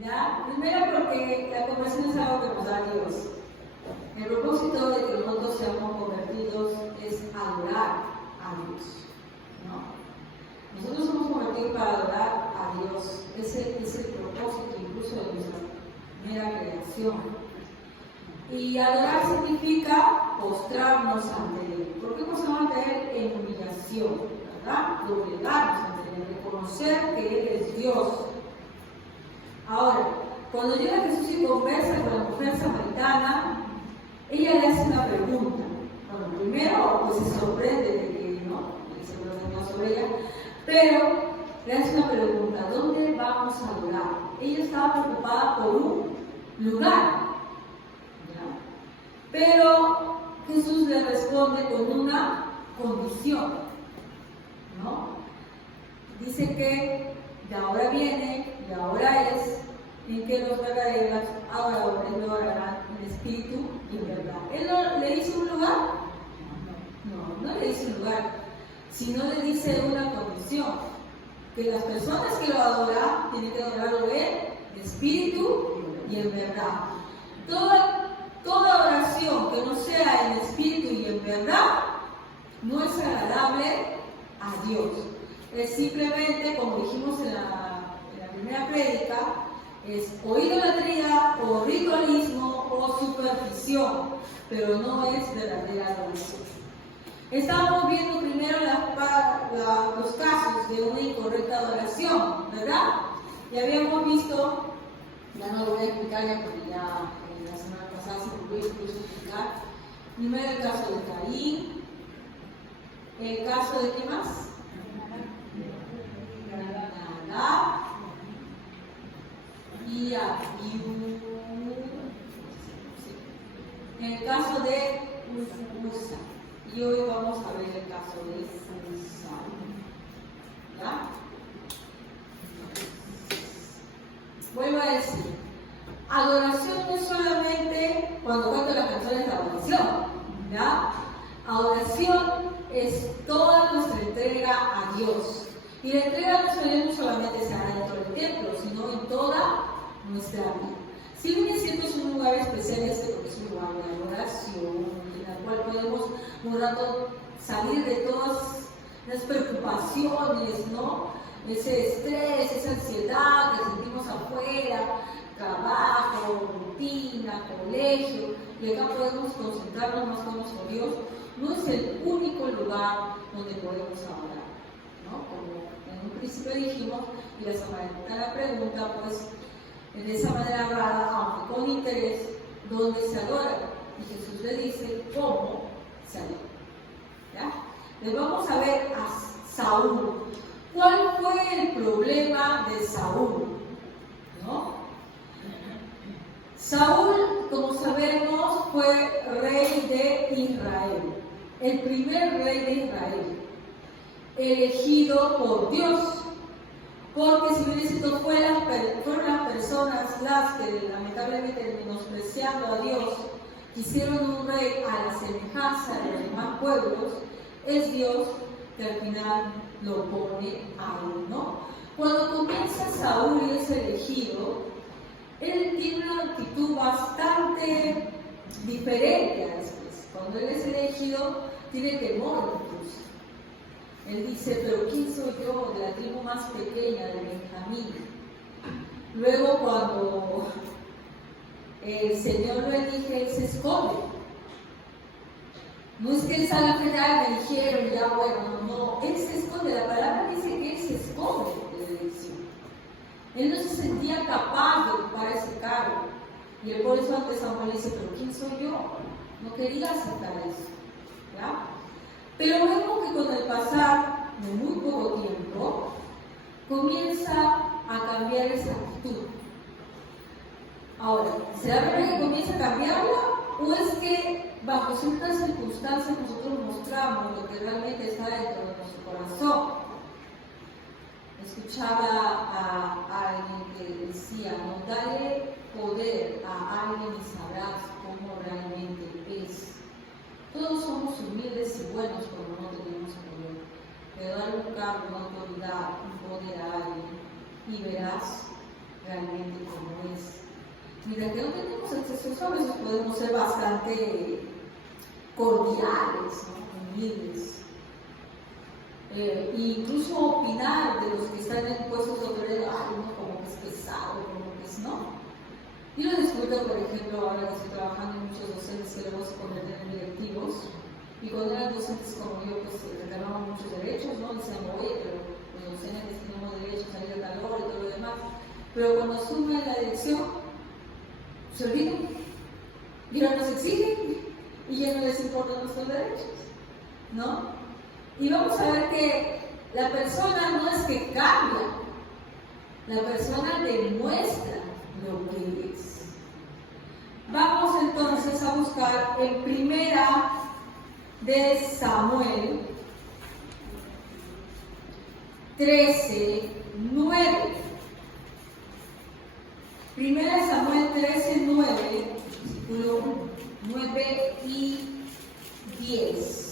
¿Ya? Primero porque la conversión es algo que nos da Dios. El propósito de que nosotros seamos convertidos es adorar a Dios, ¿no? Nosotros somos convertidos para adorar a Dios. Ese es el propósito incluso de nuestra primera creación. Y adorar significa postrarnos ante Él. ¿Por qué postrarnos ante Él? En humillación, ¿verdad? Doblegarnos ante Él, reconocer que Él es Dios. Ahora, cuando llega Jesús y conversa con la mujer samaritana, ella le hace una pregunta. Bueno, primero pues se sorprende de que no, se preguntó sobre ella, pero le hace una pregunta: ¿dónde vamos a adorar? Ella estaba preocupada por un lugar, ¿ya? Pero Jesús le responde con una condición, ¿no? Dice que de ahora viene, de ahora es, en que los verdaderos adoradores lo adorarán en espíritu y en verdad. ¿Él no le dice un lugar? No le dice un lugar, sino le dice una condición: que las personas que lo adoran tienen que adorarlo en espíritu y en verdad. Toda oración que no sea en espíritu y en verdad no es agradable a Dios. Es simplemente, como dijimos en la primera prédica, es o idolatría, o ritualismo, o superstición, pero no es verdadera adoración. Estábamos viendo primero los casos de una incorrecta adoración, ¿verdad? Y habíamos visto, ya no lo voy a explicar ya porque ya la semana pasada se me pudo incluso explicar. Primero el caso de Caín, el caso de ¿qué más? Nadab y Abiú. En el caso de Usa. Y hoy vamos a ver el caso de Usa. ¿Ya? Vuelvo a decir, adoración no es solamente cuando canto las canciones de adoración, ¿ya? Adoración es toda nuestra entrega a Dios. Y la entrega no solamente se hará dentro del templo, sino en toda nuestra vida. Si bien es cierto, es un lugar especial porque es un lugar de adoración, en el cual podemos un rato salir de todas las preocupaciones, ¿no? Ese estrés, esa ansiedad que sentimos afuera, trabajo, rutina, colegio, y acá podemos concentrarnos más con nuestro Dios. No es el único lugar donde podemos adorar, ¿no? Como en un principio dijimos, y la samaritana pregunta, pues, de esa manera rara, aunque con interés, ¿dónde se adora? Y Jesús le dice cómo se adora. ¿Ya? Les vamos a ver a Saúl. ¿Cuál fue el problema de Saúl? ¿No? Saúl, como sabemos, fue rey de Israel, el primer rey de Israel, elegido por Dios, porque si bien es cierto, fueron las personas las que lamentablemente, menospreciando a Dios, hicieron un rey a la semejanza de los demás pueblos, es Dios que al final lo pone a él, ¿no? Cuando comienza Saúl y es elegido, él tiene una actitud bastante diferente a después. Cuando él es elegido, tiene temor incluso. Él dice: pero ¿quién soy yo, de la tribu más pequeña de Benjamín? Luego, cuando el Señor lo elige, él se esconde. No es que él salga a frenar, me dijeron, ya bueno, no, él se esconde. La palabra dice que él se esconde de la elección. Él no se sentía capaz de ocupar ese cargo. Y por eso ante Samuel dice: pero ¿quién soy yo? No quería aceptar eso, ¿ya? Pero vemos que con el pasar de muy poco tiempo, comienza a cambiar esa actitud. Ahora, ¿será verdad que comienza a cambiarla? ¿O es que bajo ciertas circunstancias nosotros mostramos lo que realmente está dentro de nuestro corazón? Escuchaba a alguien que decía: no, dale poder a alguien y sabrás cómo realmente es. Todos somos humildes y buenos cuando no tenemos poder, pero dar un cargo, una autoridad, un poder a alguien, y verás realmente como es. Mira, que no tenemos acceso, a veces podemos ser bastante cordiales, ¿no? Humildes. Incluso opinar de los que están en puestos de autoridad, ay, no, como que es pesado, como que es, ¿no? Yo lo disfruto, por ejemplo, ahora que estoy trabajando en muchos docentes que luego se convierten en directivos, y cuando eran docentes como yo, pues reclamaban muchos derechos, ¿no? Decían, oye, pero los docentes tenemos derechos a salir a tal hora y todo lo demás. Pero cuando asumen la dirección, se olvidan, y ahora nos exigen, y ya no les importan nuestros derechos, ¿no? Y vamos a ver que la persona no es que cambia, la persona demuestra lo que es. Vamos entonces a buscar en Primera de Samuel 13:9. Primera de Samuel 13:9, versículo 9 y 10.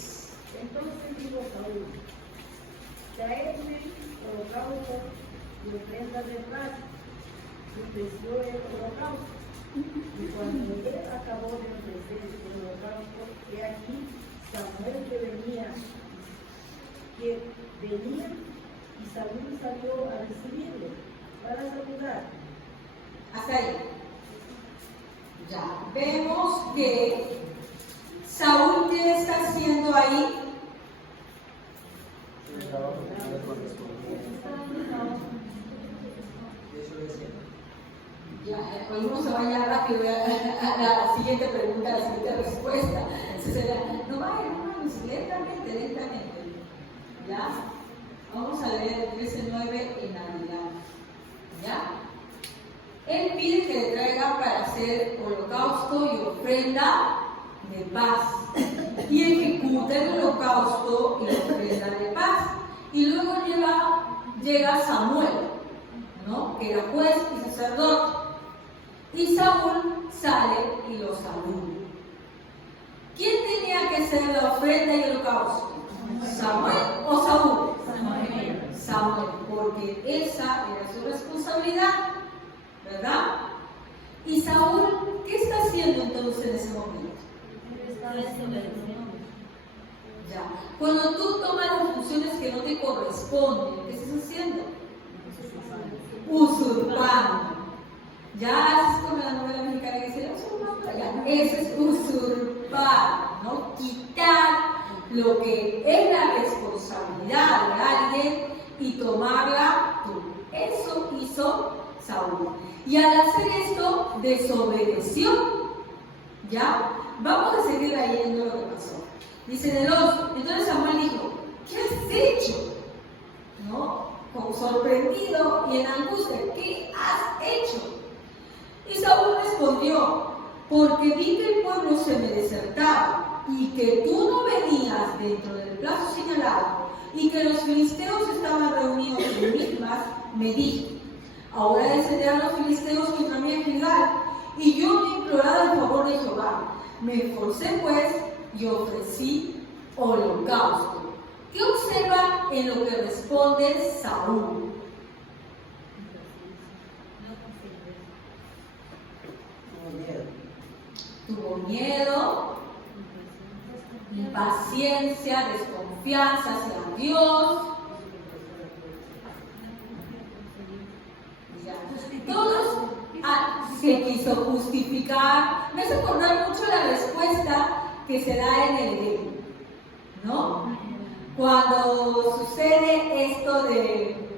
Entonces dijo Saúl: traedme holocausto y ofrendas de paz. Y ofreció el holocausto. Y cuando él acabó de ofrecer el holocausto, he aquí Samuel que venía, y Saúl salió a recibirlo para saludar. Hasta ahí. Ya vemos que Saúl, ¿qué está haciendo ahí? Ya, hoy uno se vaya rápido a la siguiente pregunta, a la siguiente respuesta. Entonces será, no vaya, hermanos, lentamente. ¿Ya? Vamos a leer el 13:9 en Navidad. ¿Ya? Él pide que le traiga para hacer holocausto y ofrenda de paz. Y ejecuta el holocausto y la ofrenda de paz. Y luego llega Samuel, ¿no? Que era juez y sacerdote. Y Saúl sale y lo saluda. ¿Quién tenía que hacer la ofrenda y el holocausto? ¿Samuel o Saúl? Samuel, porque esa era su responsabilidad, ¿verdad? Y Saúl, ¿qué está haciendo entonces en ese momento? Ya. Cuando tú tomas las funciones que no te corresponden, ¿qué estás haciendo? Usurpando. Ya es como la novela mexicana que dice, ya, eso es usurpar, ¿no? Quitar lo que es la responsabilidad de alguien y tomarla tú. Eso hizo Saúl. Y al hacer esto, desobedeció. ¿Ya? Vamos a seguir leyendo lo que pasó. Dice en el 8, entonces Samuel dijo, ¿qué has hecho? ¿No? Como sorprendido y en angustia, ¿qué has hecho? Y Saúl respondió, porque vi que el pueblo se me desertaba y que tú no venías dentro del plazo señalado y que los filisteos estaban reunidos en Micmas, me dije, ahora descenderán los filisteos contra mí en Gilgal, y yo me imploraba el favor de Jehová. Me esforcé pues y ofrecí holocausto. ¿Qué observa en lo que responde Saúl? Tuvo miedo, impaciencia, desconfianza hacia Dios. Todos se quiso justificar. Me hace acordar mucho la respuesta que se da en el Edén, ¿no? Cuando sucede esto de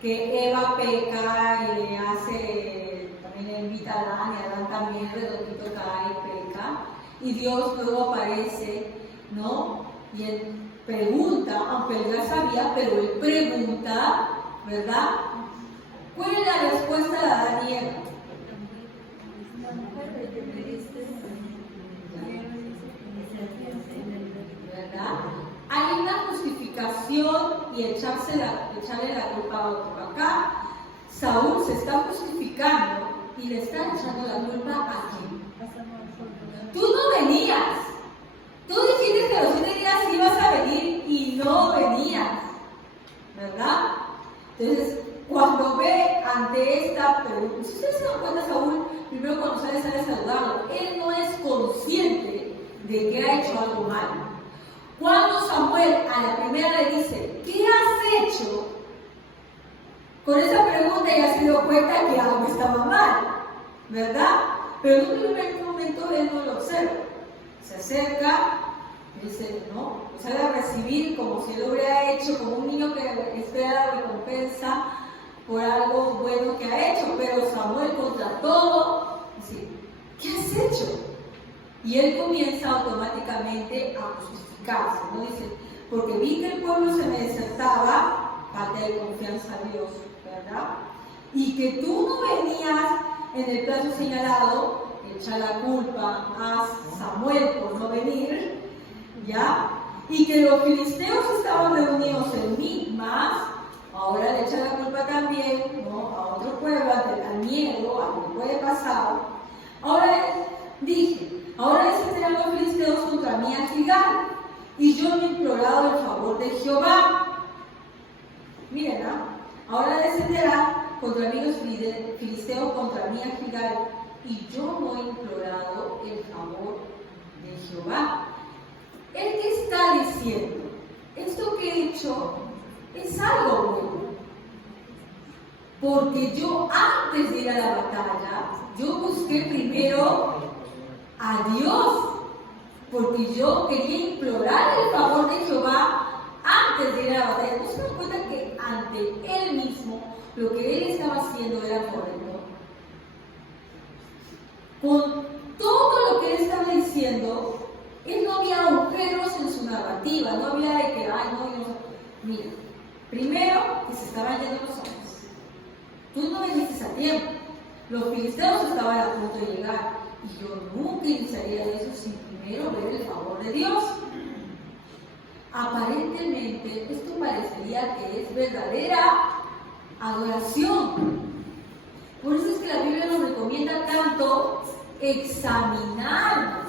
que Eva peca y le hace, también le invita a Adán, y Adán también redondito cae y peca, y Dios luego aparece, ¿no? Y él pregunta, aunque él ya sabía, pero él pregunta, ¿verdad? ¿Cuál es la respuesta de Adán y Eva? ¿Verdad? Hay una justificación y echarle la culpa a otro. Acá Saúl se está justificando y le está echando la culpa a quién. Tú no venías. Tú dijiste que los 7 días ibas a venir y no venías, ¿verdad? Entonces, cuando ve ante esta pregunta, si ustedes se dan cuenta, Saúl, primero cuando sale a saludarlo, él no es consciente de que ha hecho algo malo. Cuando Samuel a la primera le dice, ¿qué has hecho? Con esa pregunta ya se dio cuenta que algo estaba mal, ¿verdad? Pero en un primer momento él no lo observa. Se acerca, dice, no, sale a recibir como si lo hubiera hecho, como un niño que espera la recompensa por algo bueno que ha hecho. Pero Samuel, contra todo, dice, ¿qué has hecho? Y él comienza automáticamente a justificarse, ¿no? Dice, porque vi que el pueblo se me desertaba, falta de confianza a Dios, ¿verdad? Y que tú no venías en el plazo señalado, echa la culpa a Samuel por no venir, ¿ya? Y que los filisteos estaban reunidos en Micmas, ahora le echa la culpa también, ¿no?, a otro pueblo, al miedo, a lo que puede pasar. Ahora dije, ahora descenderán los filisteos contra mí a Gilgal, y yo no he implorado el favor de Jehová. Miren, ¿no? Ahora descenderá contra mí los filisteos contra mí a Gilgal, y yo no he implorado el favor de Jehová. ¿Él qué está diciendo? Esto que he hecho es algo bueno. Porque yo antes de ir a la batalla, yo busqué primero a Dios. Porque yo quería implorar el favor de Jehová antes de ir a la batalla. ¿No se dan cuenta que ante él mismo lo que él estaba haciendo era correcto? Con todo lo que él estaba diciendo, él no había agujeros en su narrativa, no había de que, ay, no, yo no. Mira, primero que se estaban yendo los hombres. Tú no viniste a tiempo. Los filisteos estaban a punto de llegar. Y yo nunca iniciaría eso sin primero ver el favor de Dios. Aparentemente, esto parecería que es verdadera adoración. Por eso es que la Biblia nos recomienda tanto examinar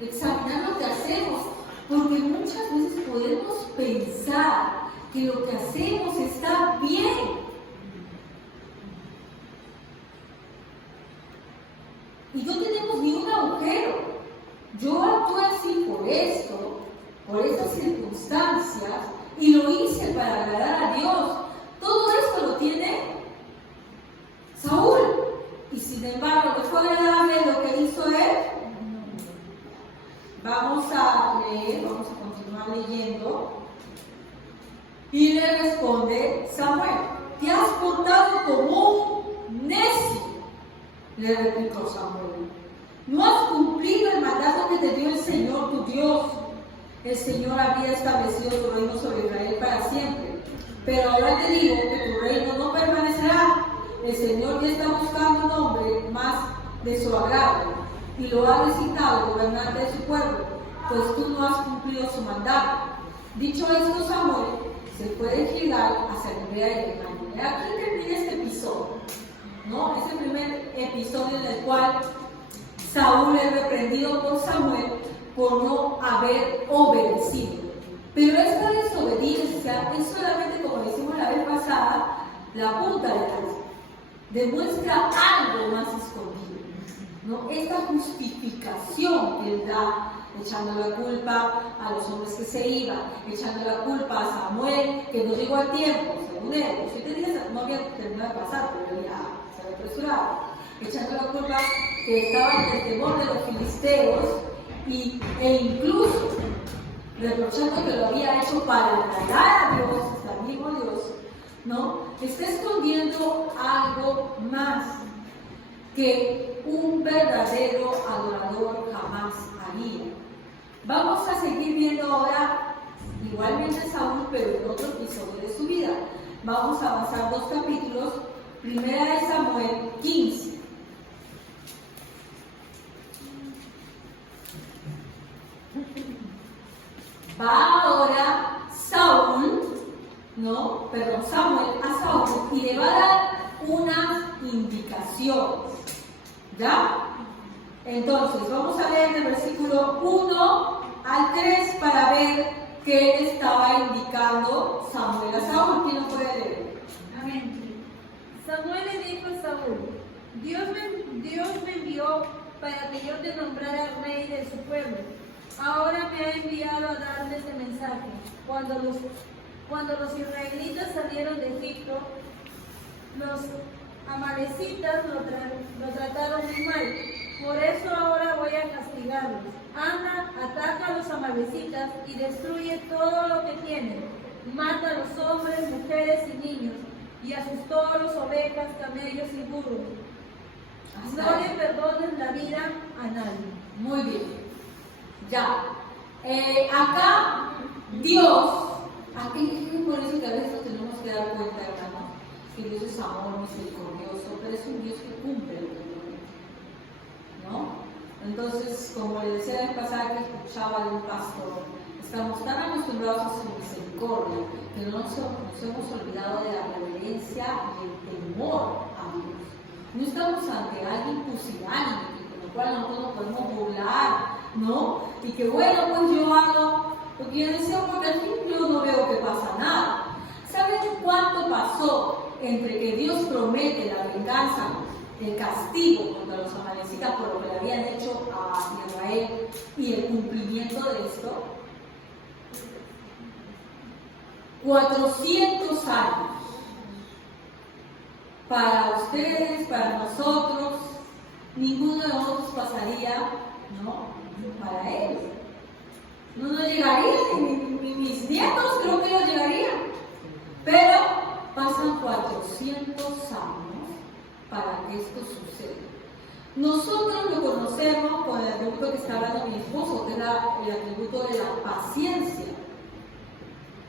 lo que hacemos, porque muchas veces podemos pensar que lo que hacemos está bien. Y no tenemos ni un agujero. Yo actué así por esto, por estas circunstancias, y lo hice para agradar a Dios. Todo esto lo tiene Saúl. Y sin embargo, ¿no fue agradable lo que hizo él? Vamos a leer, vamos a continuar leyendo. Y le responde Samuel, te has portado como un necio, le replicó Samuel. No has cumplido el mandato que te dio el Señor tu Dios. El Señor había establecido tu reino sobre Israel para siempre. Pero ahora te digo que tu reino no permanecerá. El Señor ya está buscando un hombre más de su agrado y lo ha designado gobernante de su pueblo, pues tú no has cumplido su mandato. Dicho esto, Samuel se fue de Gilgal hacia Gibea de Benjamín. Aquí termina este episodio, ¿no? Es el primer episodio en el cual Saúl es reprendido por Samuel por no haber obedecido. Pero esta desobediencia es solamente, como decimos la vez pasada, la punta de la iceberg. Demuestra algo más escondido, ¿no? Esta justificación que él da, echando la culpa a los hombres que se iban, echando la culpa a Samuel, que no llegó a tiempo, según él. Los 7 días no había terminado de pasar, pero ya se había apresurado. Echando la culpa que estaba en el temor de los filisteos e incluso reprochando que lo había hecho para agradar a Dios, al mismo Dios, ¿no? Está escondiendo algo más que un verdadero adorador jamás haría. Vamos a seguir viendo ahora igualmente Saúl, pero en otro episodio de su vida. Vamos a avanzar 2 capítulos, primera de Samuel 15. Va ahora Samuel a Saúl y le va a dar unas indicaciones, ¿ya? Entonces, vamos a leer del versículo 1 al 3 para ver qué estaba indicando Samuel a Saúl. ¿Quién lo puede leer? Amén. Samuel le dijo a Saúl, Dios me envió para que yo te nombrara rey de su pueblo. Ahora me ha enviado a darle este mensaje. Cuando los israelitas salieron de Egipto, los amalecitas lo trataron muy mal. Por eso ahora voy a castigarlos. Anda, ataca a los amalecitas y destruye todo lo que tienen. Mata a los hombres, mujeres y niños, y a sus toros, ovejas, camellos y burros. No le perdones la vida a nadie. Muy bien. Ya. Acá, Dios, aquí por eso que a veces nos tenemos que dar cuenta, hermanos, que Dios es amor misericordioso, pero es un Dios que cumple lo que promete, ¿no? Entonces, como le decía la vez pasada que escuchaba de un pastor, estamos tan acostumbrados a su misericordia que no nos hemos olvidado de la reverencia y el temor a Dios. No estamos ante alguien pusilánime, con lo cual nosotros nos podemos burlar, ¿no? Y que bueno, pues yo hago lo que yo deseo, porque al fin yo no veo que pasa nada. ¿Saben cuánto pasó entre que Dios promete la venganza, el castigo contra los amalecitas por lo que le habían hecho a Israel y el cumplimiento de esto? 400 años. Para ustedes, para nosotros, ninguno de nosotros pasaría, ¿no? Para él. No nos llegaría, ni mis nietos creo que no llegarían. Pero pasan 400 años para que esto suceda. Nosotros lo conocemos con el atributo que está hablando mi esposo, que es el atributo de la paciencia.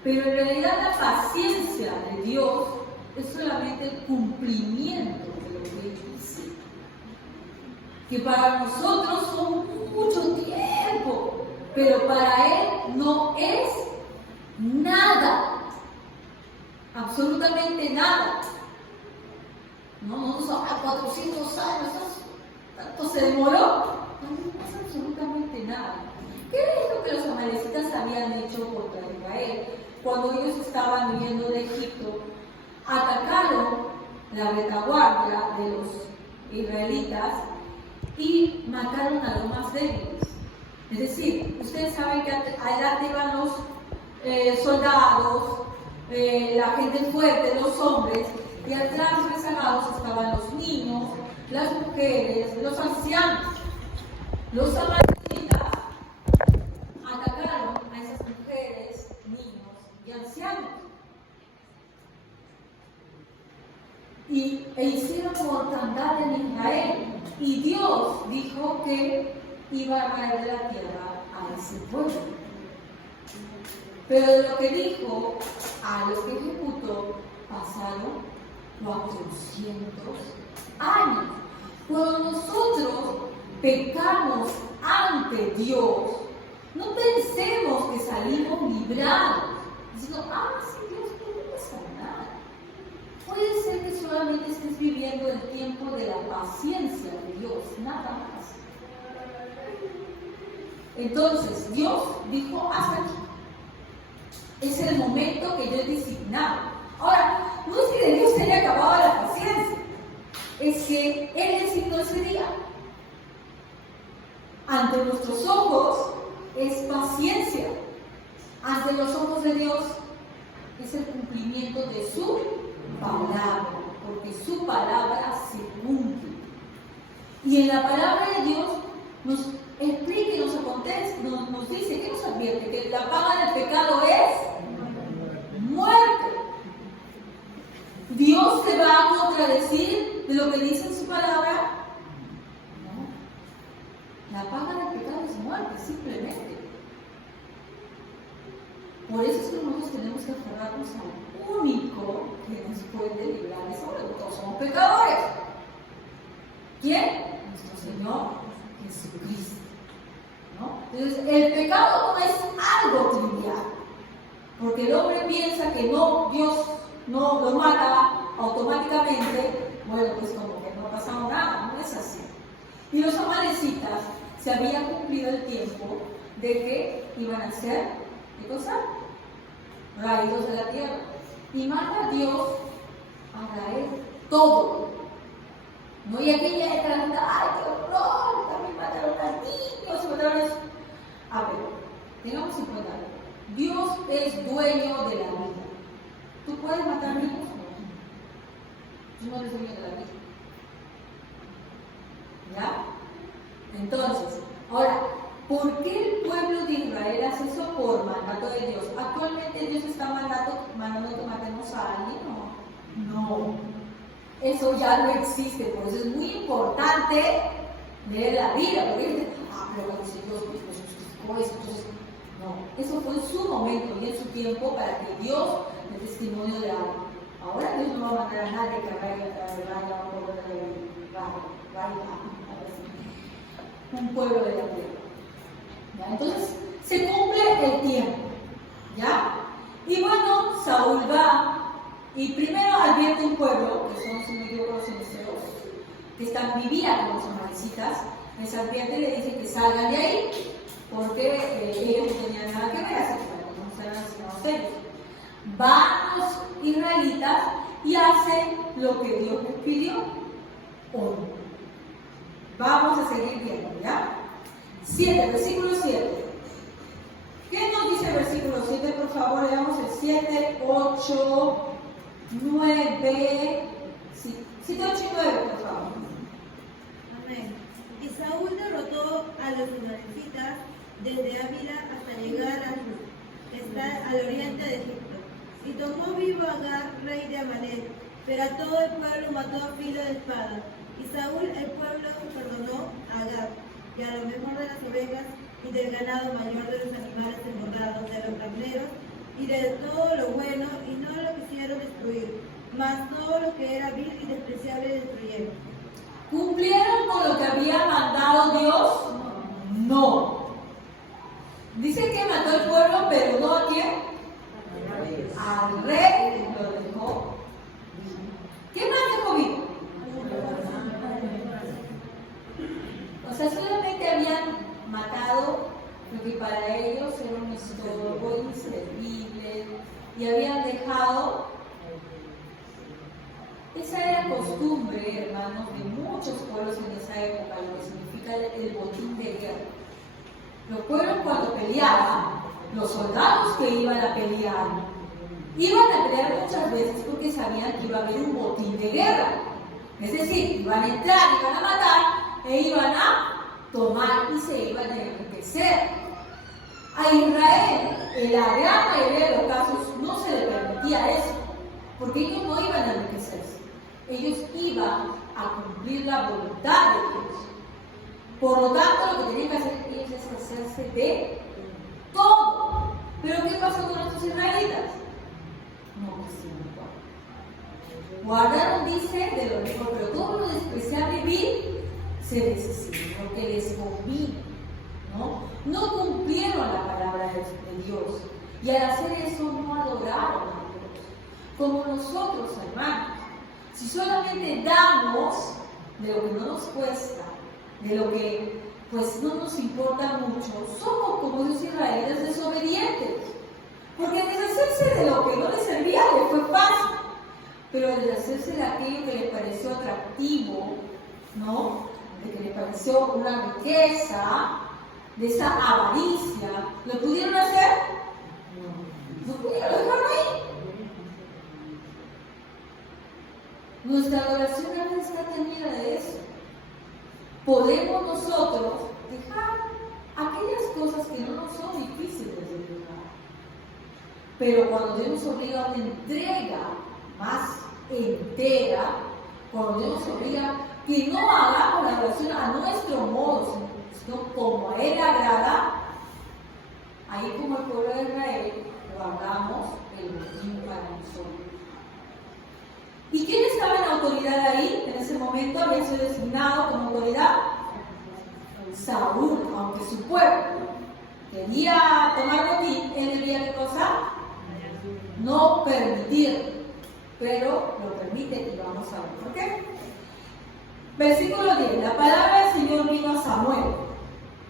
Pero en realidad la paciencia de Dios es solamente el cumplimiento de lo que Él dice. Que para nosotros son mucho tiempo, pero para Él no es nada, absolutamente nada. No son 400 años, tanto se demoró, no es absolutamente nada. ¿Qué es lo que los amalecitas habían hecho contra Israel? Cuando ellos estaban huyendo de Egipto, atacaron la retaguardia de los israelitas y mataron a los más débiles. Es decir, ustedes saben que adelante iban los soldados, la gente fuerte, los hombres, y atrás rezagados estaban los niños, las mujeres, los ancianos. Los amalecitas atacaron a esas mujeres, niños y ancianos. E hicieron mortandad en Israel. Y Dios dijo que iba a caer de la tierra a ese pueblo. Pero de lo que dijo a los que ejecutó pasaron 400 años. Cuando nosotros pecamos ante Dios, no pensemos que salimos librados, diciendo, sí, Dios no pasa nada. Puede ser que solamente estés viviendo el tiempo de la paciencia de Dios, nada más. Entonces, Dios dijo, hasta aquí. Es el momento que yo he designado. Ahora, no es que de Dios se haya acabado la paciencia, es que Él designó ese día. Ante nuestros ojos es paciencia. Ante los ojos de Dios es el cumplimiento de su palabra, porque su palabra se cumple. Y en la palabra de Dios nos explica y nos dice, ¿qué nos advierte? Que la paga del pecado es muerte. ¿Dios se va a contradecir de lo que dice en su palabra? No. La paga del pecado es muerte, simplemente. Por eso es que nosotros tenemos que aferrarnos al único que nos puede librar de esa muerte, porque todos somos pecadores. ¿Quién? Nuestro Señor Jesucristo. ¿No? Entonces, el pecado no es algo trivial, porque el hombre piensa que no, Dios no lo mata automáticamente. Bueno, pues como que no ha pasado nada, no es así. Y los amalecitas se había cumplido el tiempo de que iban a ser, ¿qué cosa? Raídos de la tierra. Y manda a Dios a Israel todo. No, y aquella época, ay, qué horror, también mataron a niños, mataron a eso. A ver, tengamos en cuenta, Dios es dueño de la vida. ¿Tú puedes matar niños? No. Tú no eres dueño de la vida. ¿Ya? Entonces, ahora, ¿por qué el pueblo de Israel hace eso? Por mandato de Dios. ¿Actualmente Dios está mandando que matemos a alguien? No. Eso ya no existe. Por eso es muy importante leer la Biblia. Porque dicen, pero cuando dice Dios, pues, entonces, no. Eso fue en su momento y en su tiempo para que Dios dé testimonio de algo. Ahora Dios no va a mandar a nadie que vaya un pueblo de la tierra. ¿Ya? Entonces, se cumple el tiempo. ¿Ya? Y bueno, Saúl va y primero advierte un pueblo, que son, si no me equivoco, los filisteos, que vivían con los amalecitas, les advierte y le dice que salgan de ahí, porque ellos no tenían nada que ver, así que no están asesinados ellos. Van los israelitas y hacen lo que Dios les pidió. Hoy. Vamos a seguir viendo, ¿ya? 7, versículo 7. ¿Qué nos dice el versículo 7? Por favor, leamos el 7, 8, 9. 7, 8 y 9, por favor. Amén. Y Saúl derrotó a los amalecitas desde Ávila hasta llegar a Shur, que está al oriente de Egipto. Y tomó vivo a Agar, rey de Amalek, pero a todo el pueblo mató a filo de espada. Y Saúl, el pueblo, perdonó a Agar, y a lo mejor de las ovejas y del ganado mayor de los animales engordados, de los carneros y de todo lo bueno, y no lo quisieron destruir, mas todo lo que era vil y despreciable destruyeron. ¿Cumplieron con lo que había mandado Dios? No. Dice que mató al pueblo, pero no a quién? Al rey lo dejó. ¿Qué más dejó vivo? O sea, solamente habían matado lo que para ellos era un estorbo inservible y habían dejado. Esa era costumbre, hermanos, de muchos pueblos en esa época, lo que significa el botín de guerra. Los pueblos cuando peleaban, los soldados que iban a pelear muchas veces porque sabían que iba a haber un botín de guerra. Es decir, iban a entrar, iban a matar e iban a tomar y se iban a enriquecer. A Israel, en la gran mayoría de los casos, no se le permitía eso, porque ellos no iban a enriquecerse. Ellos iban a cumplir la voluntad de Dios. Por lo tanto, lo que tenían que hacer ellos es hacerse de todo. ¿Pero qué pasó con estos israelitas? No quisieron guardaron, dice, de lo mejor, pero todo lo despreciable vil se deshizo, lo que les convino, ¿no? No cumplieron la palabra de Dios. Y al hacer eso no adoraron a Dios. Como nosotros, hermanos, si solamente damos de lo que no nos cuesta, de lo que pues no nos importa mucho, somos como esos israelitas desobedientes. Porque deshacerse de lo que no les servía les fue fácil, pero deshacerse de aquello que les pareció atractivo, ¿no? De que les pareció una riqueza, de esa avaricia, ¿lo pudieron hacer? No. ¿No pudieron dejarlo ahí? Nuestra adoración debe estar teñida de eso. Podemos nosotros dejar aquellas cosas que no nos son difíciles de dejar. Pero cuando Dios nos obliga a una entrega más entera, cuando Dios nos obliga que no hagamos la adoración a nuestro modo, sino como a Él agrada, ahí como el pueblo de Israel guardamos el botín para nosotros. ¿Y quién estaba en autoridad ahí? En ese momento había sido designado como autoridad Saúl, aunque su pueblo quería tomar botín, él debía, ¿qué cosa? No permitir, pero lo permite y vamos a ver por qué. Versículo 10. La palabra del Señor vino a Samuel.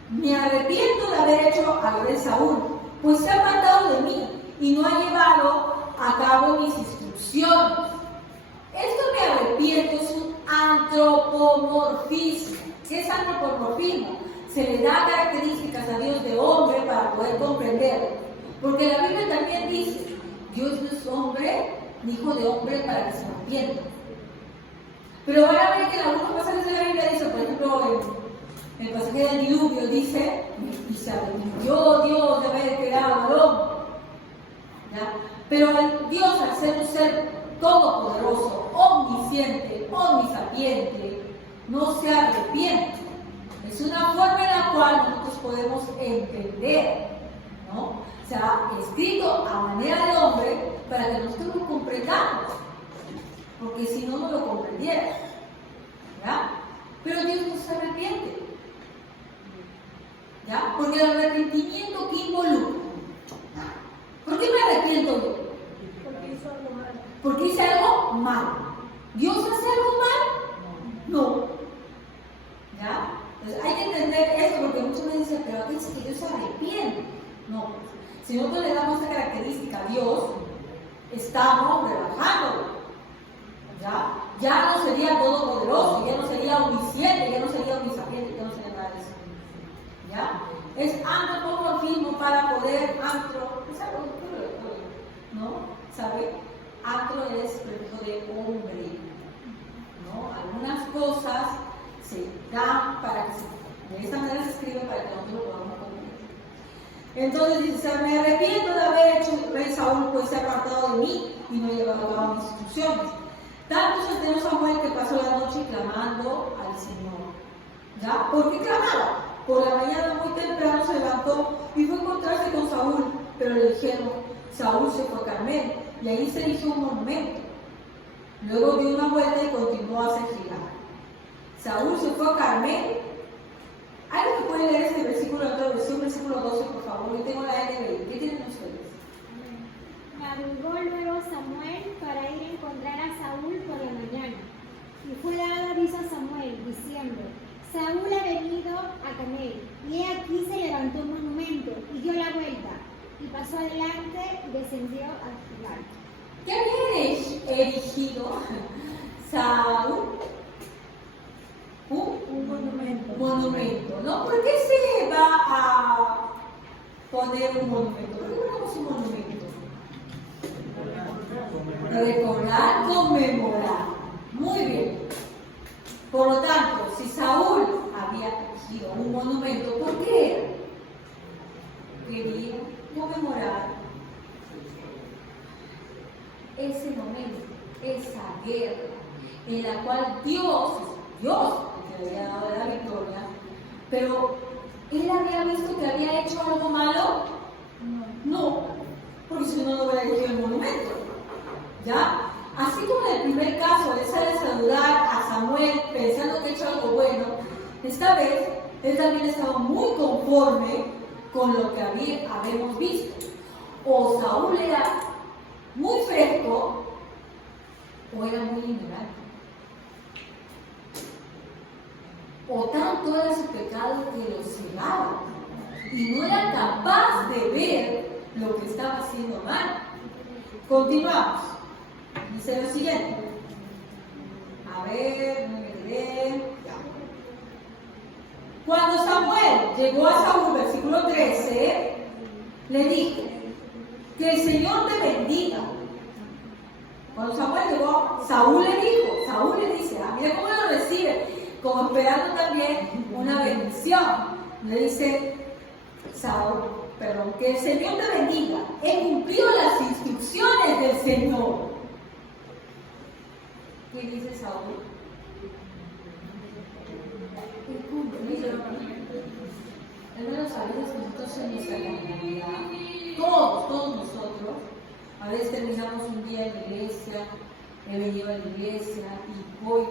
Me arrepiento de haber hecho a lo de Saúl, pues se ha apartado de mí y no ha llevado a cabo mis instrucciones. Esto me arrepiento arrepiento es un antropomorfismo. ¿Qué es antropomorfismo? Se le da características a Dios de hombre para poder comprenderlo. Porque la Biblia también dice, Dios no es hombre, ni hijo de hombre para que se arrepienta. Pero van a ver que en algunos pasajes de la Biblia dice, por ejemplo, en el pasaje del diluvio dice, y se arrepintió Dios de haber creado al hombre. ¿Ya? Pero Dios, al ser un ser todopoderoso, omnisciente, omnisapiente, no se arrepiente. Es una forma en la cual nosotros podemos entender, ¿no? Se ha escrito a manera de hombre para que nosotros lo comprendamos, porque si no, no lo comprendiera. ¿Ya? Pero Dios no se arrepiente. ¿Ya? Porque el arrepentimiento que involucra. ¿Por qué me arrepiento yo? Porque hizo algo malo. Porque hice algo malo. ¿Dios hace algo malo? No. ¿Ya? Entonces hay que entender esto porque muchos me dicen, pero aquí dice que Dios se arrepiente. No. Si nosotros le damos esta característica a Dios, estamos rebajándolo. ¿Ya? Ya no sería todopoderoso, ya no sería omnisciente, ya no sería omnisapiente, ya no sería nada de eso. ¿Ya? Es antropomorfismo para poder ¿no? ¿Sabe? Antro es prefijo de hombre, ¿no? Algunas cosas se dan para que de esta manera se escriben para que nosotros lo podamos comprender. Entonces dice, me arrepiento de haber hecho el rey Saúl, pues se ha apartado de mí y no he llevado a cabo mis instrucciones. Tanto se enteró Samuel que pasó la noche clamando al Señor. ¿Ya? ¿Por qué clamaba? Por la mañana muy temprano se levantó y fue a encontrarse con Saúl, pero le dijeron, Saúl se fue a Carmel y ahí se erigió un monumento. Luego dio una vuelta y continuó hacia Gilgal. Saúl se fue a Carmel. ¿Alguien que puede leer este versículo de otra versión, versículo 12, por favor? Yo tengo la NBI. ¿Qué tienen ustedes? Madrugó luego Samuel para ir a encontrar a Saúl por la mañana. Y fue dado aviso a Samuel, diciendo, Saúl ha venido a Carmel, y he aquí se levantó un monumento, y dio la vuelta, y pasó adelante y descendió a Gilgal. ¿Qué había erigido Saúl? Un Monumento, ¿no? ¿Por qué se va a poner un monumento? ¿Por qué ponemos un monumento? Recordar, conmemorar. Muy bien. Por lo tanto, si Saúl había erigido un monumento, ¿por qué era? Quería conmemorar ese momento, esa guerra, en la cual Dios que le había dado la victoria, pero él había visto que había hecho algo malo. No, porque si no, no hubiera elegido el monumento. ¿Ya? Así como en el primer caso, él sale a saludar a Samuel pensando que ha hecho algo bueno, esta vez él también estaba muy conforme con lo que habíamos visto. O Saúl era muy fresco o era muy ignorante. O tanto era su pecado que lo cegaba y no era capaz de ver lo que estaba haciendo mal. Continuamos. Dice lo siguiente. A ver, no me quedé. Ya. Cuando Samuel llegó a Saúl, versículo 13, le dijo, que el Señor te bendiga. Cuando Samuel llegó, Saúl le dice, mira cómo lo recibe, como esperando también una bendición. Le dice que el Señor te bendiga. He cumplido las instrucciones del Señor. ¿Qué dice Saúl? He cumplido. Hermanos, a veces nosotros en nuestra comunidad, todos nosotros, a veces terminamos un día en la iglesia, he venido a la iglesia y voy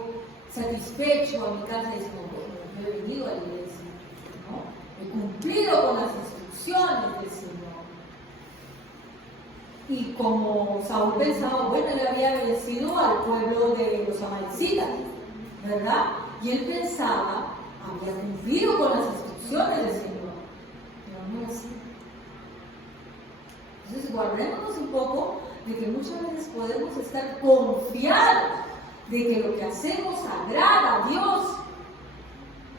satisfecho a mi casa y digo, bueno, yo he venido a la iglesia, ¿no? He cumplido con las instrucciones del Señor. Y como Saúl pensaba, bueno, él había vencido al pueblo de los amalecitas, ¿verdad? Y él pensaba, había cumplido con las instrucciones del Señor. Pero no es así. Entonces, guardémonos un poco de que muchas veces podemos estar confiados de que lo que hacemos agrada a Dios,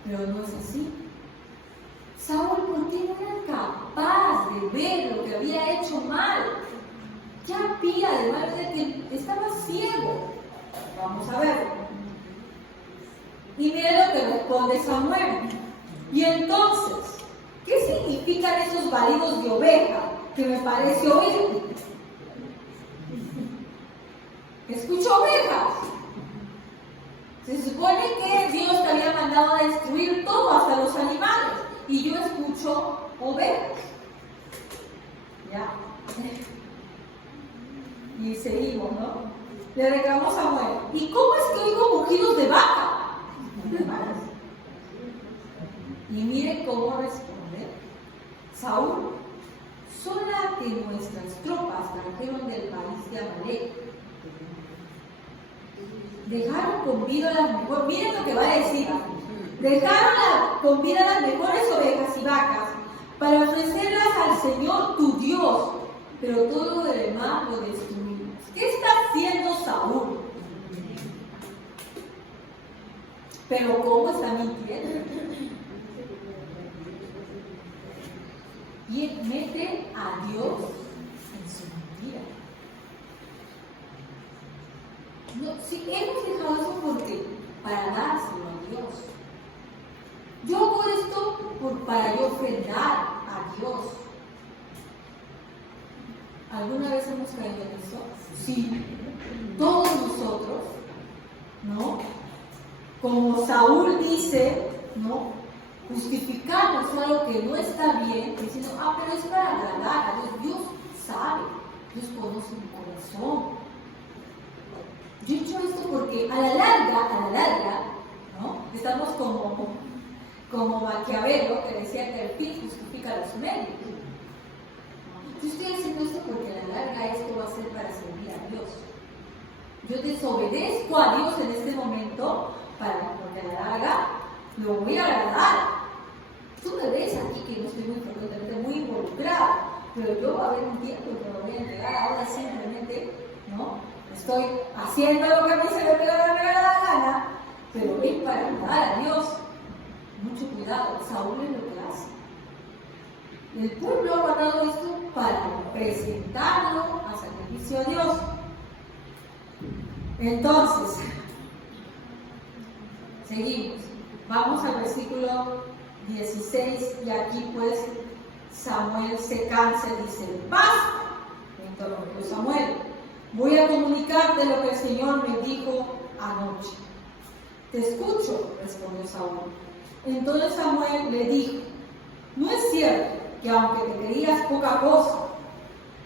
pero no es así. Saúl, ¿por qué no era capaz de ver lo que había hecho mal? Ya pía de mal de que estaba ciego. Vamos a ver. Y mire lo que responde Samuel. Y entonces, ¿qué significan esos balidos de oveja que me parece oír? Escucho ovejas. Se supone que Dios te había mandado a destruir todo, hasta los animales. Y yo escucho ovejas. Ya. Y seguimos, ¿no? Le reclamó Samuel. ¿Y cómo es que oigo mugidos de vaca? Y mire cómo responde Saúl. Sola que nuestras tropas trajeron del país de Amalek. Dejaron con vida las mejores, miren lo que va a decir. Dejaron con vida las mejores ovejas y vacas para ofrecerlas al Señor tu Dios, pero todo lo demás lo destruimos. ¿Qué está haciendo Saúl? Pero ¿cómo está mintiendo? Y mete a Dios en su mentira. No, si hemos dejado eso porque para dárselo a Dios. Yo hago esto para yo ofrendar a Dios. ¿Alguna vez hemos caído en eso? Sí. Todos nosotros, ¿no? Como Saúl dice, ¿no? Justificamos algo que no está bien, diciendo, pero es para agradar a Dios. Dios sabe, Dios conoce mi corazón. Yo he hecho esto porque a la larga, ¿no? Estamos como Maquiavelo, que decía que el fin justifica los medios. Yo estoy haciendo esto porque a la larga esto va a ser para servir a Dios. Yo desobedezco a Dios en este momento porque a la larga lo voy a agradar. Tú me ves aquí que no estoy muy frecuentemente muy involucrada, pero yo va a haber un tiempo que me voy a entregar. Ahora simplemente, ¿no? Estoy haciendo lo que a mí se me pega la gana, pero es para agradar a Dios. Mucho cuidado, Saúl es lo que hace. El pueblo ha guardado esto para presentarlo a sacrificio a Dios. Entonces, seguimos. Vamos al versículo 16 y aquí pues Samuel se cansa y dice, ¡basta! Interrumpió Samuel. Voy a comunicarte lo que el Señor me dijo anoche. Te escucho, respondió Saúl. Entonces Samuel le dijo, ¿no es cierto que aunque te creías poca cosa,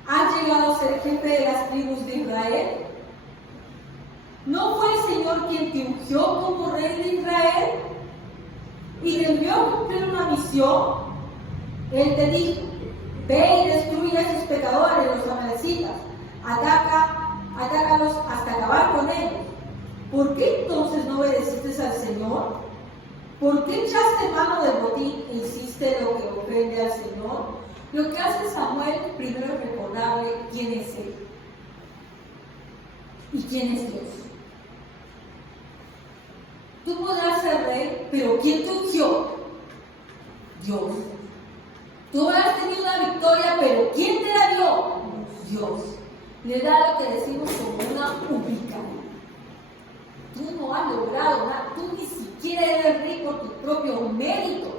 has llegado a ser jefe de las tribus de Israel? ¿No fue el Señor quien te ungió como rey de Israel? Y le envió a cumplir una misión. Él te dijo, ve y destruye a esos pecadores, los amalecitas, atácalos hasta acabar con ellos. ¿Por qué entonces no obedeciste al Señor? ¿Por qué echaste mano del botín e hiciste lo que ofende al Señor? Lo que hace Samuel primero es recordarle quién es Él y quién es Dios. Tú podrás ser rey, pero ¿quién te ungió? Dios. Tú habrás tenido una victoria, pero ¿quién te la dio? Dios. Le da lo que decimos como una ubicada. Tú no has logrado nada, tú ni siquiera eres rey por tus propios méritos.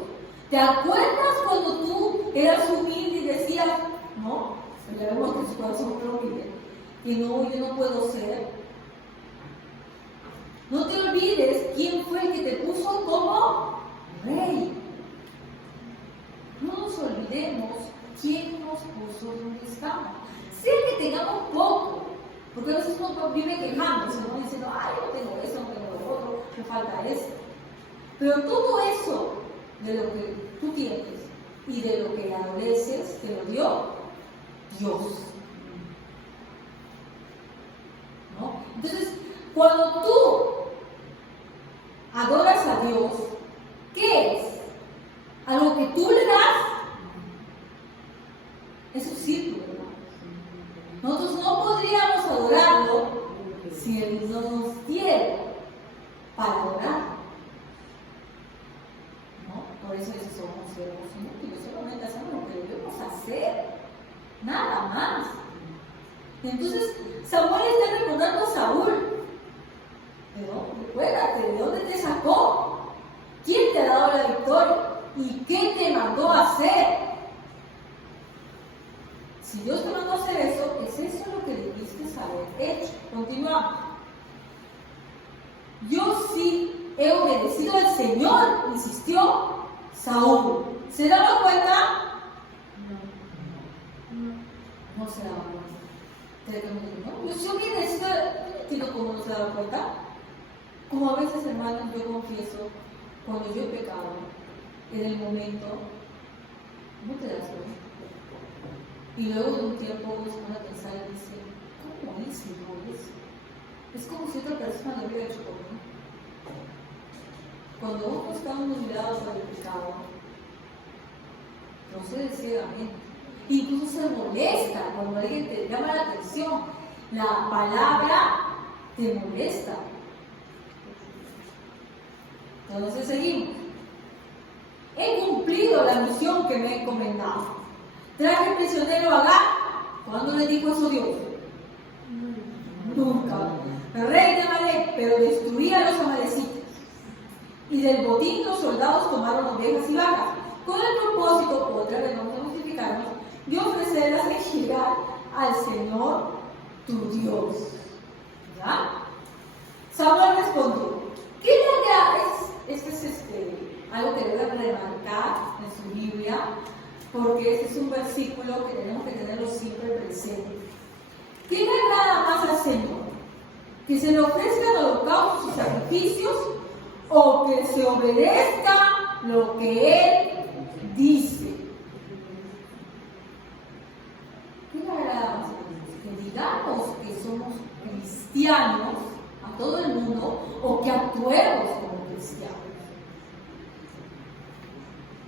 ¿Te acuerdas cuando tú eras humilde y decías, no? Ya vemos que su corazón fue humilde, que no, yo no puedo ser. No te olvides quién fue el que te puso como rey. No nos olvidemos quién nos puso donde estamos. Sea que tengamos poco, porque a veces uno vive quejándose, ¿no? Diciendo, yo no tengo eso, no tengo lo otro, me falta esto. Pero todo eso de lo que tú tienes y de lo que adoleces, te lo dio Dios. ¿No? Entonces, cuando tú adoras a Dios, ¿qué es? ¿Algo que tú le das? Es un círculo, ¿verdad? Nosotros no podríamos adorarlo si Él no nos diera. Por eso dice, somos siervos inútiles, solamente hacemos lo que debemos hacer, nada más. Entonces, Samuel está recordando a Saúl. Pero recuérdate, ¿de dónde te sacó? ¿Quién te ha dado la victoria? ¿Y qué te mandó a hacer? Si Dios te mandó a hacer eso, es eso lo que debiste haber hecho. Continuamos. Yo sí he obedecido al Señor, insistió Saúl. ¿Se daba cuenta? No se daba cuenta. No, yo sí obedecido. No entiendo cómo no se daba cuenta. Como a veces, hermanos, yo confieso, cuando yo he pecado, en el momento, no te das cuenta. Y luego de un tiempo uno se pone a pensar y dice, ¿cómo hice yo eso? Es como si otra persona lo hubiera hecho por mí. Cuando uno estamos mirados al pecado, procede ciegamente. Incluso se molesta cuando alguien te llama la atención. La palabra te molesta. Entonces seguimos. He cumplido la misión que me he encomendado. Traje prisionero a Agag. ¿Cuándo le dijo eso Dios? Nunca. Rey de Amalek, pero destruí a los amalecitas. Y del botín los soldados tomaron ovejas y vacas, con el propósito, otra vez vamos a justificarnos, de ofrecerlas en Gilgal al Señor tu Dios. ¿Ya? Samuel respondió, ¿qué es algo que debe remarcar en su Biblia? Porque este es un versículo que tenemos que tenerlo siempre presente. ¿Qué le agrada más al Señor? ¿Que se le ofrezcan holocaustos y sacrificios o que se obedezca lo que Él dice? ¿Qué le agrada más? Que digamos que somos cristianos a todo el mundo o que actuemos como cristianos.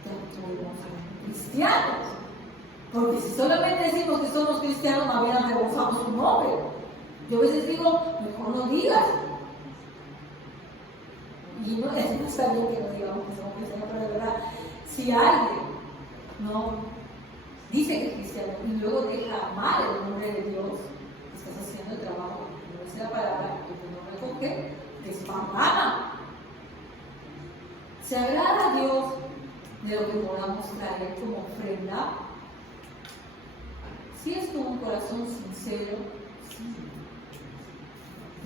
Que actuemos como cristianos. Porque si solamente decimos que somos cristianos, más bien rebosamos su nombre. Yo a veces digo, mejor no digas. Y no está bien que no digamos que somos cristianos, pero de verdad, si alguien no dice que es cristiano y luego deja mal el nombre de Dios, estás haciendo el trabajo, no es la palabra que no recoge, que es pagana. ¿Se agrada a Dios de lo que podamos traer como ofrenda? Si es con un corazón sincero, sí.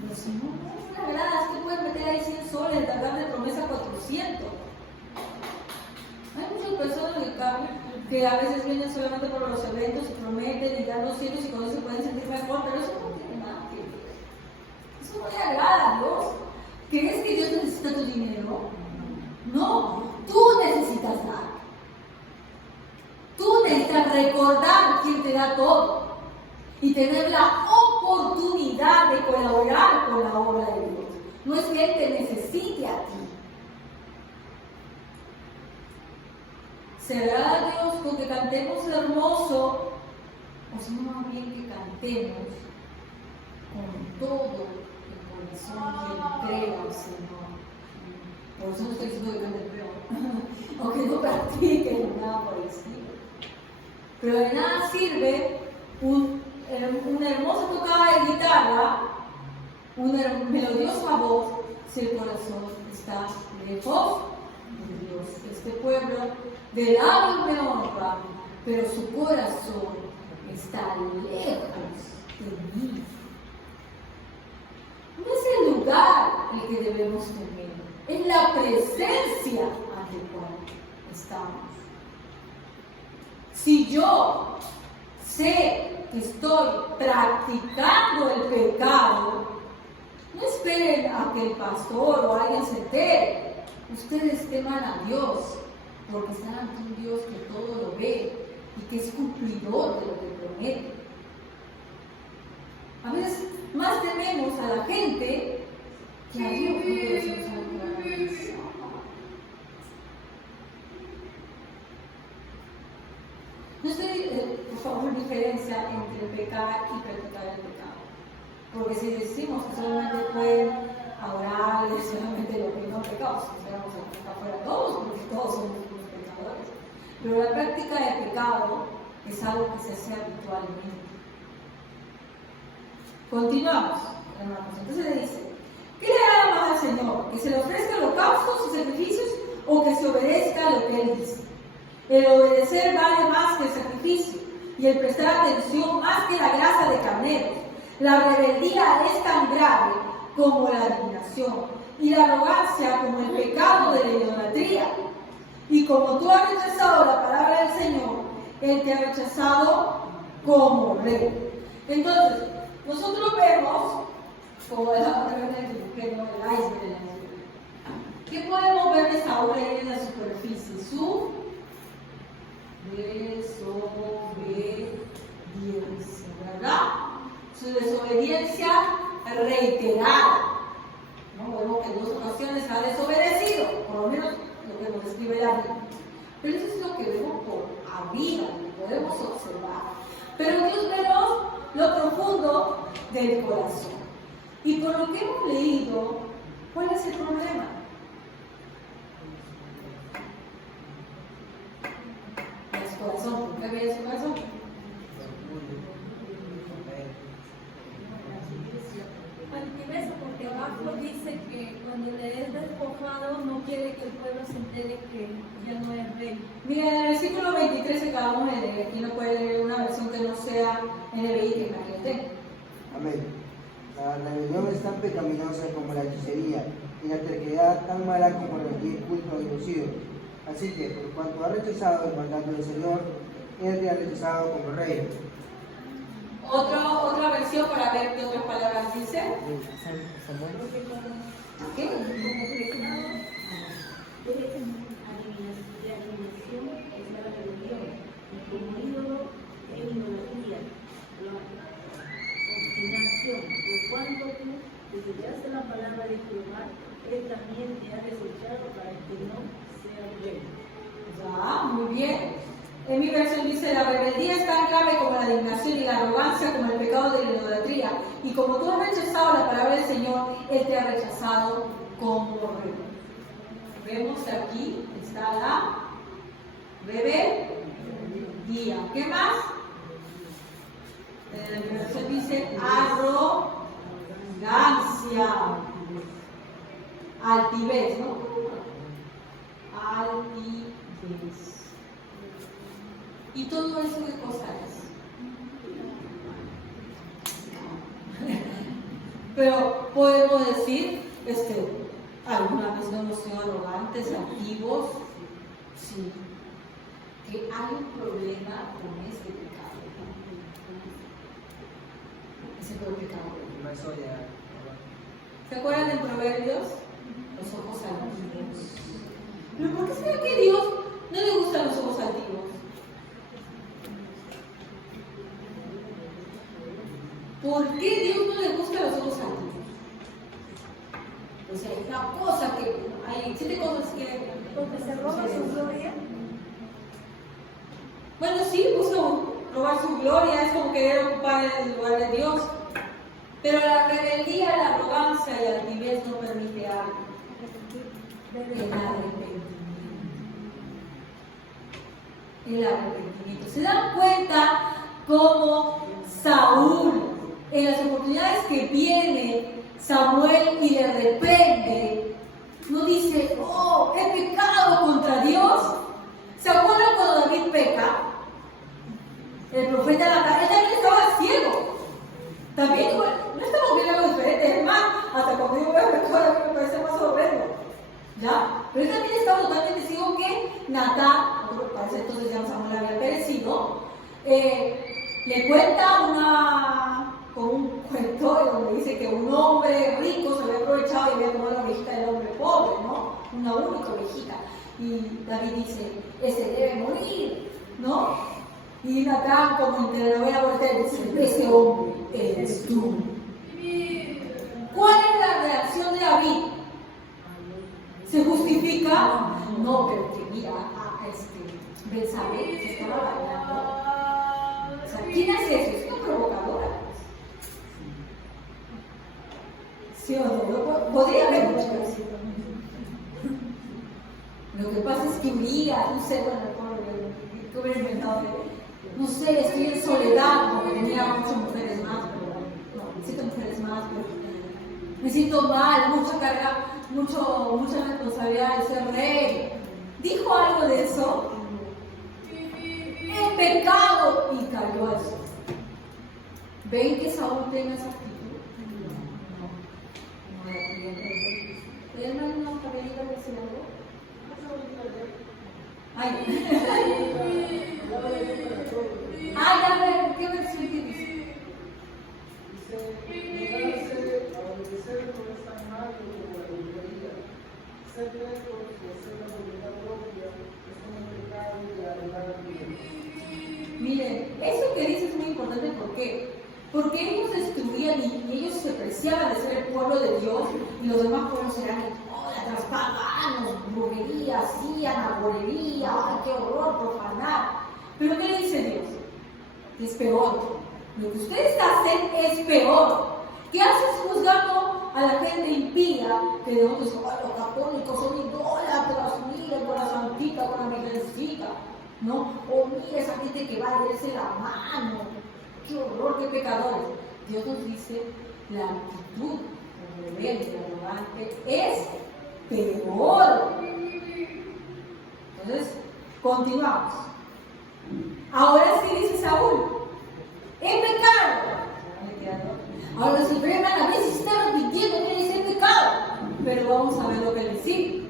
Pero si no te agrada, es que puedes meter ahí 100 soles, dar de promesa 400. Hay muchas personas que a veces vienen solamente por los eventos y prometen y dan 200 y con eso se pueden sentir mejor, pero eso no tiene nada que ver. Eso no le agrada a Dios. ¿Crees que Dios necesita tu dinero? No, tú necesitas dar. Tú necesitas recordar quién te da todo y tener la oportunidad de colaborar con la obra de Dios. No es que Él te necesite a ti. ¿Será a Dios con que cantemos hermoso o si no más bien que cantemos con todo el corazón y entrega al Señor? Por eso no estoy diciendo que cante peor o que no practiquen nada por el estilo. Pero de nada sirve una hermosa tocada de guitarra, una melodiosa voz, si el corazón está lejos de Dios. Este pueblo de labios me honra, pero su corazón está lejos de mí. No es el lugar el que debemos temer, es la presencia ante la cual estamos. Si yo sé que estoy practicando el pecado, no esperen a que el pastor o alguien se entere. Ustedes teman a Dios, porque están ante un Dios que todo lo ve y que es cumplidor de lo que promete. A veces más tememos a la gente que a Dios, porque decimos algo que la no estoy, por favor, diferencia entre pecar y practicar el pecado. Porque si decimos que solamente pueden orar y solamente lo que no pecados, pues vamos a pecar fuera todos, porque todos somos pero la práctica de pecado es algo que se hace habitualmente. Continuamos, hermanos. Entonces le dice, ¿qué le agrada más al Señor? ¿Que se le ofrezca holocaustos y sacrificios o que se obedezca a lo que Él dice? El obedecer vale más que el sacrificio y el prestar atención más que la grasa de carneros. La rebeldía es tan grave como la adivinación y la arrogancia como el pecado de la idolatría. Y como tú has rechazado la palabra del Señor, Él te ha rechazado como rey. Entonces, nosotros vemos, como el iceberg de la Biblia, ¿qué podemos ver de Saúl ahí en la superficie? Su desobediencia, ¿verdad? Su desobediencia reiterada. ¿No? Vemos que en 2 ocasiones ha desobedecido, por lo menos lo que nos describe la Biblia. Pero eso es lo que vemos por vida, lo podemos observar. Pero Dios ve lo profundo del corazón. Y por lo que hemos leído, ¿cuál es el problema? Es su corazón. ¿Por qué ve su corazón? Altivez, porque abajo dice que cuando le es despojado no quiere que el pueblo se entere que ya no es rey. Mira, en el versículo 23 que acabamos de leer, aquí no puede leer una versión que no sea NBI que la que tenga. Amén. La rebelión es tan pecaminosa como la hechicería y la terquedad tan mala como rendir culto a los ídolos. Así que, por cuanto ha rechazado el mandato del Señor, Él te ha rechazado como rey. Otra versión para ver qué otras palabras dice. ¿Qué? Adivinación es la rebelión, y como ídolo es idolatría, obstinación, por cuanto tú desechaste la palabra de Jehová, Él también te ha desechado para que no sea rey. Ya, muy bien. En mi versión dice, la rebeldía es tan grave como la indignación y la arrogancia como el pecado de la idolatría. Y como tú has rechazado la palabra del Señor, Él te ha rechazado como rey. Vemos aquí, está la rebeldía. ¿Qué más? En mi versión dice, arrogancia. Altivez, ¿no? Altivez. ¿Y todo eso qué cosa es? Pero podemos decir, alguna vez no hemos sido arrogantes, altivos, sí, que hay un problema con este pecado. Ese fue el pecado. ¿Se acuerdan de Proverbios? Los ojos altivos. ¿Pero por qué será que a Dios no le gustan los ojos altivos? ¿Por qué Dios no le gusta los ojos altivos? O sea, hay una cosa que, hay 7 cosas que... Porque se roba su gloria. Bueno, sí, robar su gloria, es como querer ocupar el lugar de Dios. Pero la rebeldía, la arrogancia y la altivez no permite algo. El arrepentimiento. El arrepentimiento. ¿Se dan cuenta cómo Saúl, en las oportunidades que viene Samuel y le reprende, no dice, oh, he pecado contra Dios? ¿Se acuerdan cuando David peca? El profeta Natán, él también estaba ciego. También, no estamos viendo algo diferente, es más, hasta cuando yo veo pecado, a mí me parece más horrendo. ¿Ya? Pero él también estaba totalmente ciego que Natán, parece entonces ya Samuel había perecido, le cuenta con un cuento donde dice que un hombre rico se había aprovechado y había tomado la ovejita del hombre pobre, ¿no? Una única ovejita. Y David dice, ese debe morir, ¿no? Y Natán, como entre la novela voltea, dice, ese hombre eres tú. ¿Cuál es la reacción de David? ¿Se justifica? No, pero que mira, Betsabé se estaba bailando. O sea, ¿quién hace eso? Es una provocadora. ¿Sí o no? Podría haber mucho eso. Lo que pasa es que Urias, no sé, bueno, ¿qué hubiera inventado? No sé, estoy en soledad, porque tenía muchas mujeres más, pero no, necesito mujeres más, pero me siento mal, mucha carga, mucha responsabilidad de ser rey. Dijo algo de eso, el pecado, y cayó al suelo. ¿Ven que Saúl tiene esa actitud? No era cliente. ¿Él no hay una cabellera de ese lado? Ay. Ay, a ver, ¿qué versión tienes? Dice, obedecer no es tan malo como la brujería. Ser recto y hacer la voluntad propia es un pecado de agradar a Dios. Miren, eso que dice es muy importante, ¿por qué? Porque ellos destruían y ellos se preciaban de ser el pueblo de Dios y los demás pueblos eran idólatras, paganos, brujería, hacían agorería, ¡ay, qué horror, profanar! Pero ¿qué le dice Dios? Es peor. Lo que ustedes hacen es peor. ¿Qué haces juzgando a la gente impía que de otros son los católicos, son idólatras, miren con la santita, con la virgencita, ¿no? O mira esa gente que va a verse la mano. ¡Qué horror, qué pecadores! Dios nos dice, la actitud rebelde, arrogante, es peor. Entonces, continuamos. Ahora sí dice Saúl, he pecado. Ahora los hebreos a veces se están repitiendo que él es pecado, pero vamos a ver lo que le sigue.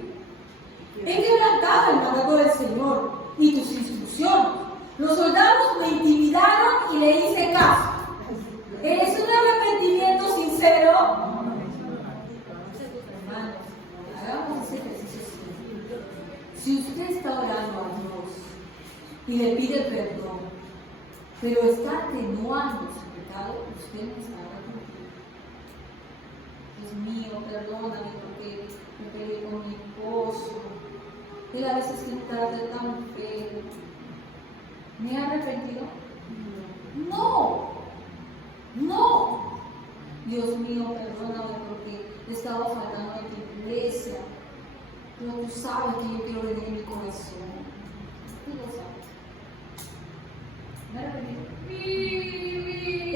He quebrantado el mandato del Señor y tus instrucciones. Los soldados me intimidaron y le hice caso. ¿Es un arrepentimiento sincero? Hermanos, hagamos ese ejercicio simple. Si usted está orando a Dios y le pide perdón, pero está atenuando su pecado, usted no está arrepentido. Dios mío, perdóname porque me peleé con mi esposo. Él a veces me trata tan feo. ¿Me he arrepentido? No. No. Dios mío, perdóname porque he estado faltando a tu iglesia. Pero tú sabes que yo quiero venir en mi corazón. Tú lo sabes. ¿Me he arrepentido?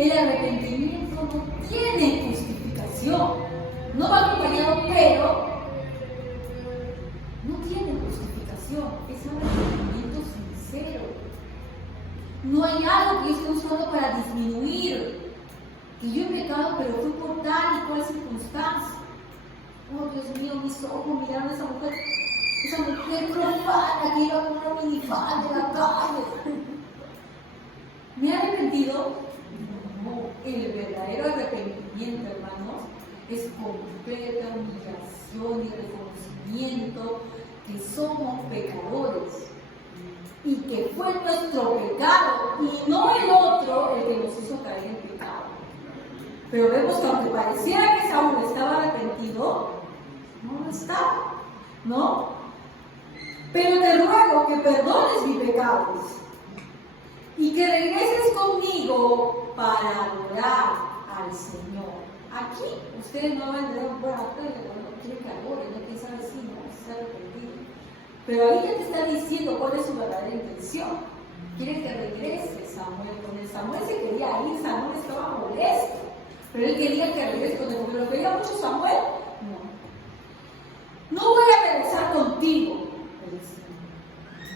El arrepentimiento no tiene justificación. No va acompañado, pero no tiene justificación. Es arrepentimiento sincero. No hay algo que yo esté usando para disminuir. Que yo he pecado, pero fue por tal y cual circunstancia. Oh, Dios mío, mis ojos miraron a esa mujer profana que iba con una minifalda en la calle. ¿Me he arrepentido? No. El verdadero arrepentimiento, hermanos, es completa humillación y reconocimiento que somos pecadores. Y que fue nuestro pecado y no el otro el que nos hizo caer en pecado. Pero vemos que aunque pareciera que Saúl estaba arrepentido, no lo estaba, ¿no? Pero te ruego que perdones mis pecados y que regreses conmigo para adorar al Señor. Aquí ustedes no van a tener un buen actor, quiere que adore, no quién sabe si no está arrepentido. Pero ahí ya te está diciendo cuál es su verdadera intención. Quiere que regrese Samuel con él. Samuel se quería ir, Samuel estaba molesto. Pero él quería que regrese con él. Porque lo quería mucho Samuel. No voy a regresar contigo.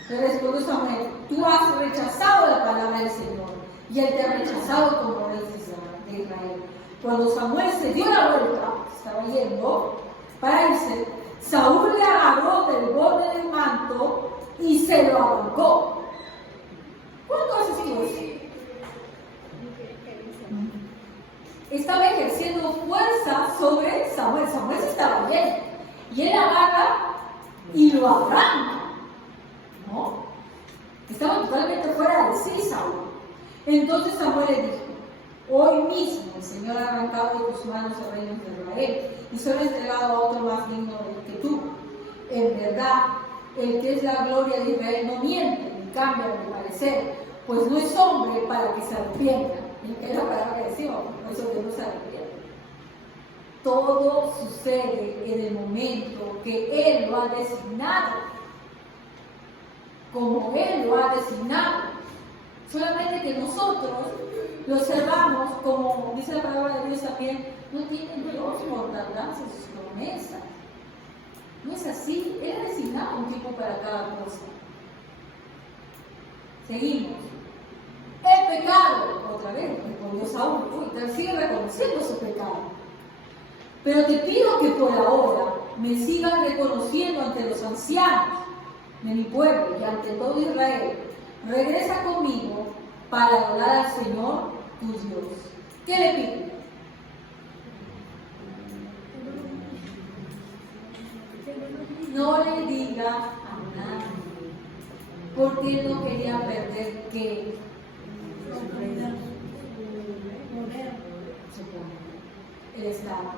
Le respondió Samuel, tú has rechazado la palabra del Señor. Y él te ha rechazado como rey de Israel. Cuando Samuel se dio la vuelta, estaba yendo para irse, Saúl le agarró del borde del manto y se lo arrancó. ¿Cuándo haces eso? Estaba ejerciendo fuerza sobre Samuel. Samuel se estaba yendo. Y él agarra y lo arranca. ¿No? Estaba totalmente fuera de sí Saúl. Entonces Samuel le dijo, hoy mismo el Señor ha arrancado de tus manos el reino de Israel y solo ha entregado a otro más digno que tú. En verdad, el que es la gloria de Israel no miente ni cambia de parecer, pues no es hombre para que se arrepienta. Y que es la palabra que decimos, no es hombre que no se arrepiente. Todo sucede en el momento que Él lo ha designado. como Él lo ha designado. Solamente que nosotros lo observamos, como dice la palabra de Dios también, no tiene Dios por tardanza en sus promesas. No es así. Él ha designado un tiempo para cada cosa. Seguimos. El pecado, otra vez, respondió Saúl, sigue reconociendo su pecado. Pero te pido que por ahora me sigan reconociendo ante los ancianos de mi pueblo y ante todo Israel. Regresa conmigo para adorar al Señor tu Dios. ¿Qué le pido? No le diga a nadie, porque él no quería perder que el Estado,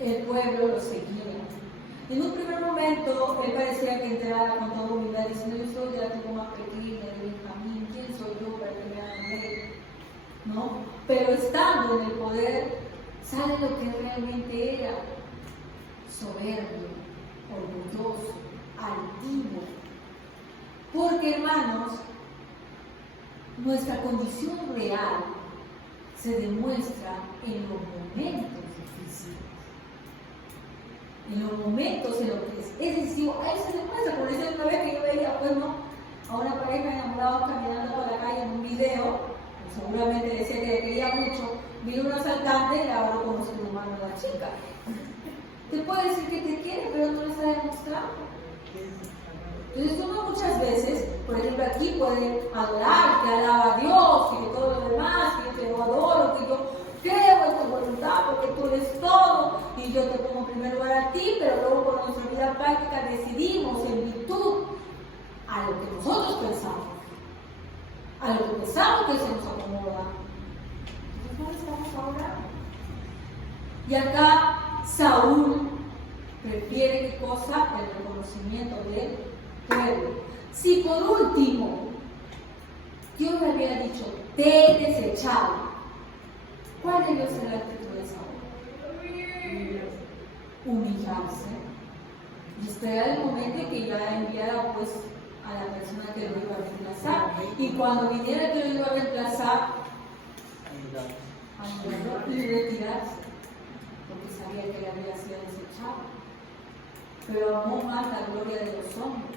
el pueblo lo seguía. En un primer momento, él parecía que entrara con toda humildad diciendo: yo soy de la tribu más pequeña de Benjamín, ¿quién soy yo para que me hagan rey? ¿No? Pero estando en el poder, sale lo que realmente era: soberbio, orgulloso, altivo. Porque, hermanos, nuestra condición real se demuestra en los momentos difíciles. En los momentos en los que es decisivo, ahí se demuestra. Por eso una vez que yo veía, pues, ¿no?, a una pareja enamorada caminando por la calle en un video, pues, seguramente decía que le quería mucho, vino un asaltante y le agarró como su mano a la chica. Te puede decir que te quiere, pero no lo está demostrando. Entonces uno muchas veces, por ejemplo, aquí puede adorar, que alaba a Dios, y que todo lo demás, que yo te adoro, que yo creo en tu voluntad, porque tú eres todo, y yo te pongo en primer lugar a ti, pero luego por nuestra vida práctica decidimos en virtud a lo que nosotros pensamos, a lo que pensamos que se nos acomoda. Entonces no estamos ahora. Y acá Saúl prefiere qué cosa, el reconocimiento del pueblo. Si por último Dios le había dicho: te he desechado, ¿cuál debió ser la actitud de Saúl? Humillarse y esperar el momento en que ya enviara, pues, a la persona que lo iba a reemplazar, y cuando viniera que lo iba a reemplazar, ayudarlo y retirarse, porque sabía que él había sido desechado. Pero amó más la gloria de los hombres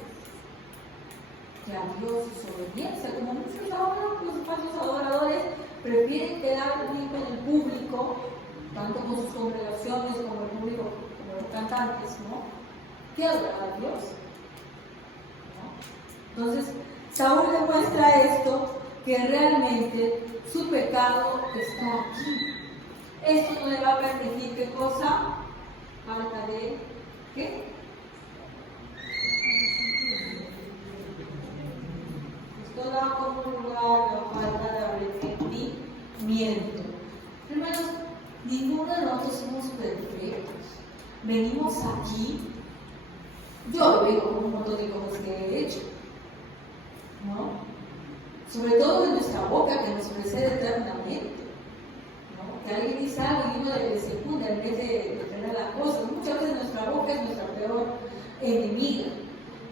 que a Dios y su obediencia. Como muchos ahora, los falsos adoradores prefieren quedar bien con el público, tanto con sus congregaciones como el público, como los cantantes, ¿no?, que adorar a Dios, ¿no? Entonces, Saúl demuestra esto, que realmente su pecado está aquí. Esto no le va a permitir, ¿qué cosa? Falta de, ¿qué? Esto da como lugar a la falta de arrepentimiento. Hermanos, ninguno de nosotros somos perfectos. Venimos aquí, yo veo con un montón de cosas que he hecho, ¿no? Sobre todo en nuestra boca, que nos precede eternamente, ¿no? Que alguien dice algo y uno le secunda en vez de frenar las cosas. Muchas veces nuestra boca es nuestra peor enemiga.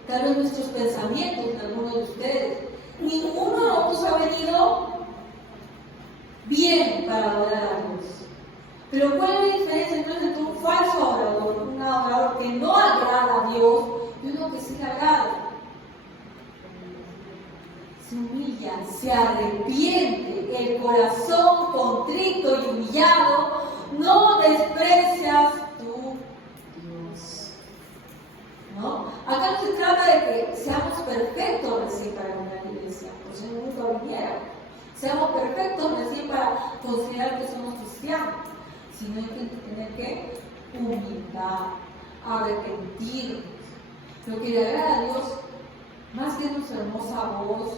Tal vez nuestros pensamientos, de algunos de ustedes. Ninguno de nosotros ha venido bien para adorar a Dios. Pero ¿cuál es la diferencia entonces entre un falso adorador, un adorador que no agrada a Dios, y uno que sí le agrada? Se humilla, se arrepiente, el corazón contrito y humillado, no desprecias tu Dios, ¿no? Acá no se trata de que seamos perfectos recién para venir a la iglesia, por si nunca viniera. Seamos perfectos recién para considerar que somos cristianos, sino hay que tener que humildad, arrepentirnos. Lo que le agrada a Dios, más que nuestra hermosa voz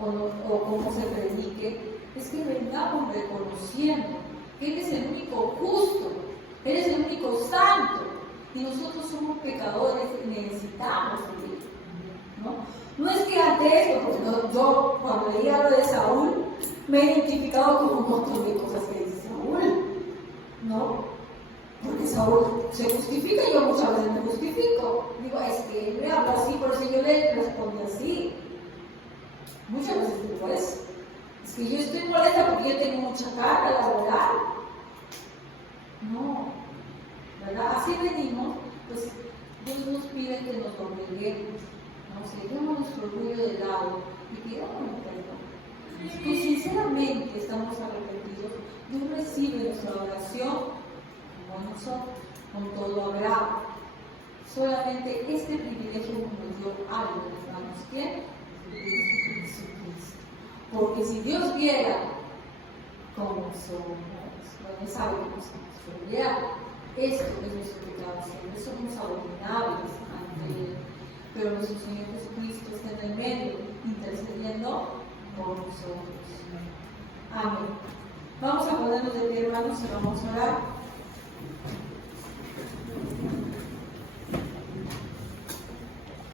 o cómo se predique, es que vengamos reconociendo que Él es el único justo, Él es el único santo, y nosotros somos pecadores y necesitamos de Él, ¿no? No es que ante esto, porque yo cuando leía lo de Saúl, me he identificado con un montón de cosas que dice Saúl, ¿no? Porque Saúl se justifica y yo muchas veces me justifico. Digo, es que él me habla así, por eso yo le respondo así. pues, es que yo estoy molesta porque yo tengo mucha carga laboral. No, ¿verdad? Así venimos, pues Dios nos pide que nos obliguemos, ¿no? Dejemos nuestro orgullo de lado y pidamos perdón. Si sinceramente estamos arrepentidos, Dios recibe nuestra oración como nosotros, con todo agrado. Solamente este privilegio nos dio algo, hermanos. ¿Quién? Jesucristo. Porque si Dios viera cómo somos, bueno, sabe cómo somos, pero vea, esto es nuestro pecado, siempre somos abominables ante Él. Pero nuestro Señor Jesucristo está en el medio, intercediendo por nosotros. Amén. Vamos a ponernos de pie, hermanos, y vamos a orar.